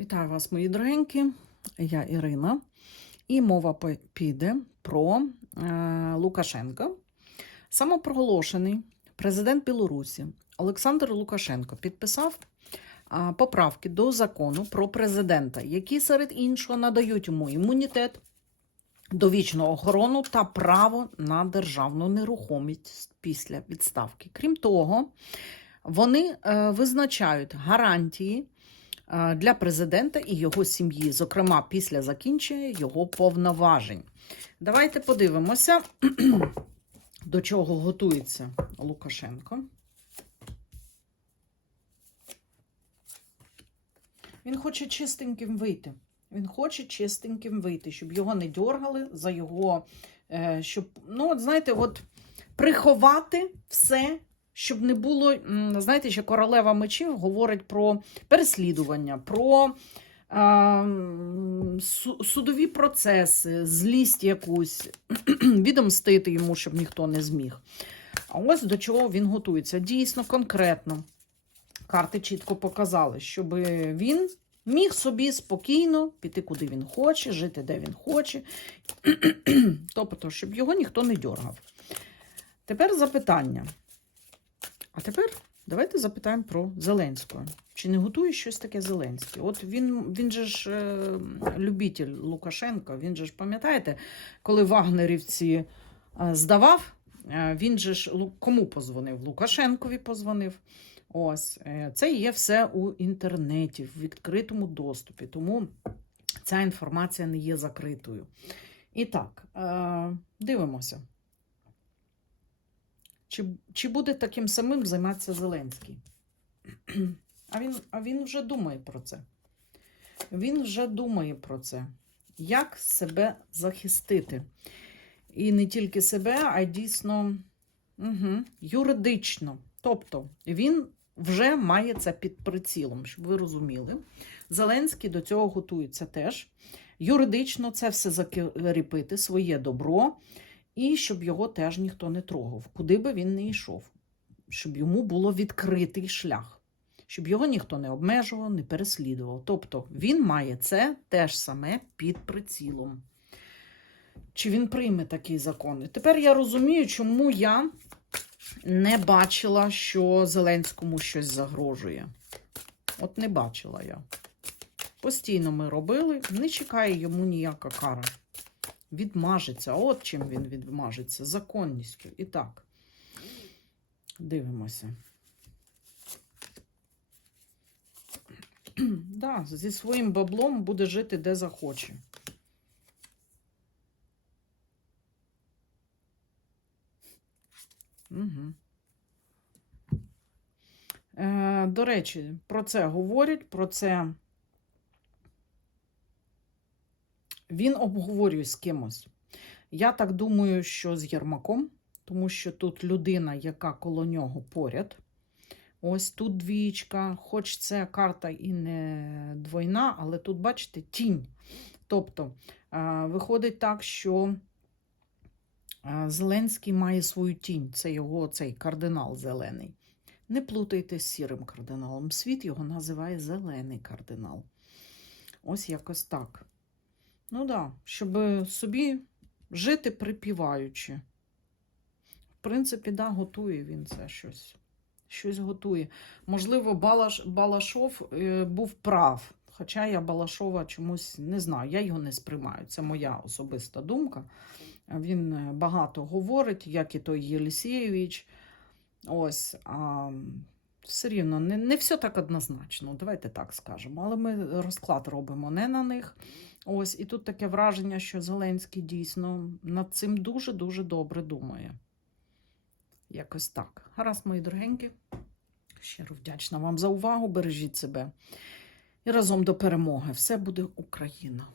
Вітаю вас, мої дорогенькі. Я Ірина. І мова піде про е, Лукашенка. Самопроголошений президент Білорусі Олександр Лукашенко підписав поправки до закону про президента, які серед іншого надають йому імунітет, довічну охорону та право на державну нерухомість після відставки. Крім того, вони е, визначають гарантії для президента і його сім'ї, зокрема після закінчення його повноважень. Давайте подивимося, до чого готується Лукашенко. Він хоче чистеньким вийти. Він хоче чистеньким вийти, щоб його не дьоргали за його, е, щоб, ну, от знаєте, от приховати все, щоб не було, знаєте, ще королева мечів говорить про переслідування, про е, судові процеси, злість якусь, відомстити йому, щоб ніхто не зміг. А ось до чого він готується. Дійсно, конкретно. Карти чітко показали, щоб він міг собі спокійно піти, куди він хоче, жити, де він хоче. тобто, щоб його ніхто не дьоргав. Тепер запитання. А тепер давайте запитаємо про Зеленського. Чи не готує щось таке Зеленський? От він, він же ж е, любитель Лукашенка, він же ж, пам'ятаєте, коли вагнерівці е, здавав, е, він же ж кому позвонив? Лукашенкові позвонив. Ось, е, це є все у інтернеті, в відкритому доступі, тому ця інформація не є закритою. І так, е, дивимося. Чи, чи буде таким самим займатися Зеленський? А він, а він вже думає про це. Він вже думає про це. Як себе захистити? І не тільки себе, а й дійсно угу, юридично. Тобто він вже має це під прицілом, щоб ви розуміли. Зеленський до цього готується теж. Юридично це все закріпити, своє добро, і щоб його теж ніхто не трогав, куди би він не йшов, щоб йому було відкритий шлях, щоб його ніхто не обмежував, не переслідував. Тобто він має це теж саме під прицілом. Чи він прийме такі закони? Тепер я розумію, чому я не бачила, що Зеленському щось загрожує. От не бачила я. Постійно ми робили, не чекає йому ніяка кара. Відмажеться. От чим він відмажеться. Законністю. І так. Дивимося. да, зі своїм баблом буде жити де захоче. Угу. Е, до речі, про це говорять, про це він обговорює з кимось. Я так думаю, що з Єрмаком, тому що тут людина, яка коло нього поряд. Ось тут двічка, хоч це карта і не двойна, але тут, бачите, тінь. Тобто, е, виходить так, що е, Зеленський має свою тінь, це його цей кардинал зелений. Не плутайте з сірим кардиналом. Світ його називає зелений кардинал. Ось якось так. Ну да, щоб собі жити припіваючи. В принципі, да, готує він це щось. Щось готує. Можливо, Балаш, Балашов е, був прав. Хоча я Балашова чомусь не знаю, я його не сприймаю. Це моя особиста думка. Він е, багато говорить, як і той Єлісєєвич. Ось, а все рівно не, не все так однозначно, давайте так скажемо. Але ми розклад робимо не на них. Ось, і тут таке враження, що Зеленський дійсно над цим дуже-дуже добре думає. Якось так. Гаразд, мої дорогенькі. Щиро вдячна вам за увагу. Бережіть себе. І разом до перемоги. Все буде Україна.